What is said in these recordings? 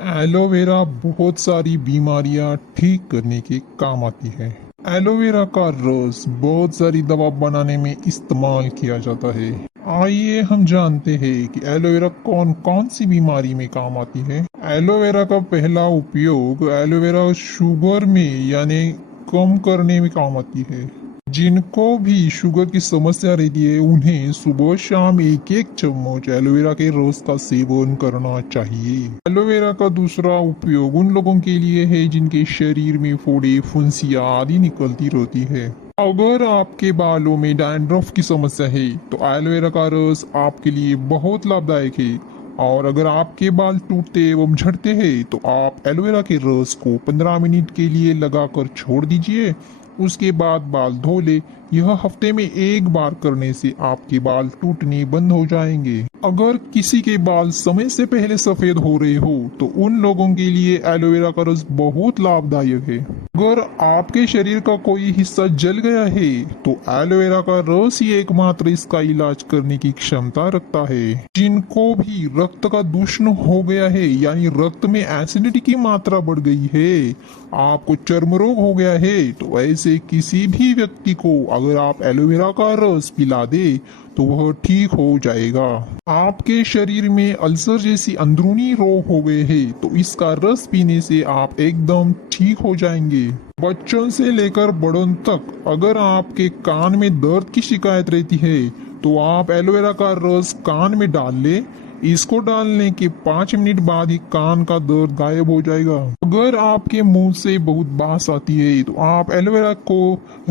Aloe vera बहुत सारी बीमारियां ठीक करने के काम आती है। एलोवेरा का रस बहुत सारी दवा बनाने में इस्तेमाल किया जाता है। आइए हम जानते हैं कि एलोवेरा कौन कौन सी बीमारी में काम आती है। एलोवेरा का पहला उपयोग एलोवेरा शुगर में यानी कम करने में काम आती है। जिनको भी शुगर की समस्या रहती है उन्हें सुबह शाम एक एक चम्मच एलोवेरा के रस का सेवन करना चाहिए। एलोवेरा का दूसरा उपयोग उन लोगों के लिए है जिनके शरीर में फोड़े फुंसियाँ आदि निकलती रहती है। अगर आपके बालों में डैंड्रफ की समस्या है तो एलोवेरा का रस आपके लिए बहुत लाभदायक है। और अगर आपके बाल टूटते एवं झड़ते हैं तो आप एलोवेरा के रस को 15 मिनट के लिए लगाकर छोड़ दीजिए। उसके बाद बाल धो ले। यह हफ्ते में एक बार करने से आपके बाल टूटने बंद हो जाएंगे। अगर किसी के बाल समय से पहले सफेद हो रहे हो तो उन लोगों के लिए एलोवेरा का रस बहुत लाभदायक है। अगर आपके शरीर का कोई हिस्सा जल गया है तो एलोवेरा का रस ही एकमात्र इसका इलाज करने की क्षमता रखता है। जिनको भी रक्त का दूषण हो गया है यानी रक्त में एसिडिटी की मात्रा बढ़ गई है, आपको चर्म रोग हो गया है, तो ऐसे किसी भी व्यक्ति को अगर आप एलोवेरा का रस पिला दे तो वह ठीक हो जाएगा। आपके शरीर में अल्सर जैसी अंदरूनी रोग हो गए हैं तो इसका रस पीने से आप एकदम ठीक हो जाएंगे। बच्चों से लेकर बड़ों तक अगर आपके कान में दर्द की शिकायत रहती है तो आप एलोवेरा का रस कान में डाल ले। इसको डालने के 5 मिनट बाद ही कान का दर्द गायब हो जाएगा। अगर आपके मुंह से बहुत बास आती है तो आप एलोवेरा को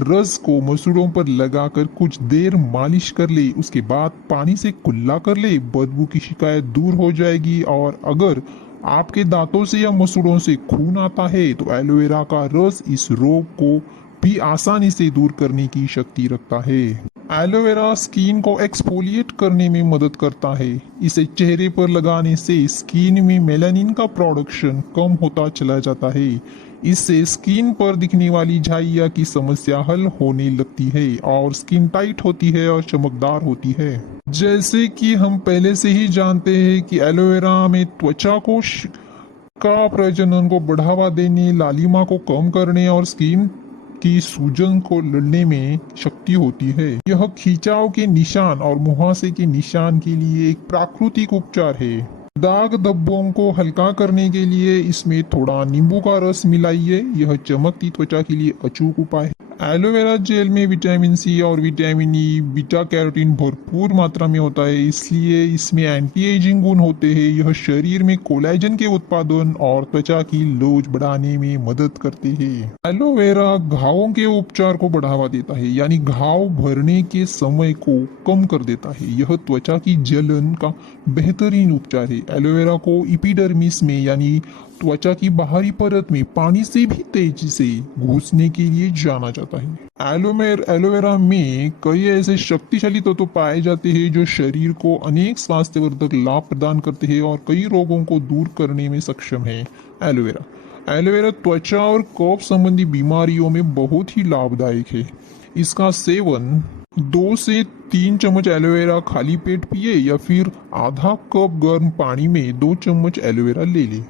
रस को मसूड़ों पर लगाकर कुछ देर मालिश कर ले। उसके बाद पानी से कुल्ला कर ले। बदबू की शिकायत दूर हो जाएगी। और अगर आपके दांतों से या मसूड़ों से खून आता है तो एलोवेरा का रस इस रोग को भी आसानी से दूर करने की शक्ति रखता है। एलोवेरा स्किन को एक्सफोलिएट करने में मदद करता है। इसे चेहरे पर लगाने से स्किन में मेलानिन का प्रोडक्शन कम होता चला जाता है। इससे स्किन पर दिखने वाली झाइयाँ की समस्या हल होने लगती है और स्किन टाइट होती है और चमकदार होती है। जैसे कि हम पहले से ही जानते हैं कि एलोवेरा में त्वचा कोश का प्रजनन को बढ़ावा देने, लालिमा को कम करने और स्किन की सूजन को लड़ने में शक्ति होती है। यह खिंचाव के निशान और मुहासे के निशान के लिए एक प्राकृतिक उपचार है। दाग धब्बों को हल्का करने के लिए इसमें थोड़ा नींबू का रस मिलाइए। यह चमकती त्वचा के लिए अचूक उपाय है। एलोवेरा जेल में विटामिन सी और विटामिन ई, बीटा कैरोटीन भरपूर मात्रा में होता है, इसलिए इसमें एंटी एजिंग गुण होते हैं। यह शरीर में कोलेजन के उत्पादन और त्वचा की लोच बढ़ाने में मदद करते हैं। एलोवेरा घावों के उपचार को बढ़ावा देता है यानी घाव भरने के समय को कम कर देता है। यह त्वचा की जलन का बेहतरीन उपचार है। एलोवेरा को एपिडर्मिस में यानी त्वचा की बाहरी परत में पानी से भी तेजी से घुसने के लिए जाना जाता है। एलोवेरा में कई ऐसे शक्तिशाली तत्व पाए जाते हैं जो शरीर को अनेक स्वास्थ्यवर्धक लाभ प्रदान करते हैं और कई रोगों को दूर करने में सक्षम है। एलोवेरा त्वचा और कफ संबंधी बीमारियों में बहुत ही लाभदायक है। इसका सेवन 2 से 3 चम्मच एलोवेरा खाली पेट पिए या फिर आधा कप गर्म पानी में 2 चम्मच एलोवेरा ले ले।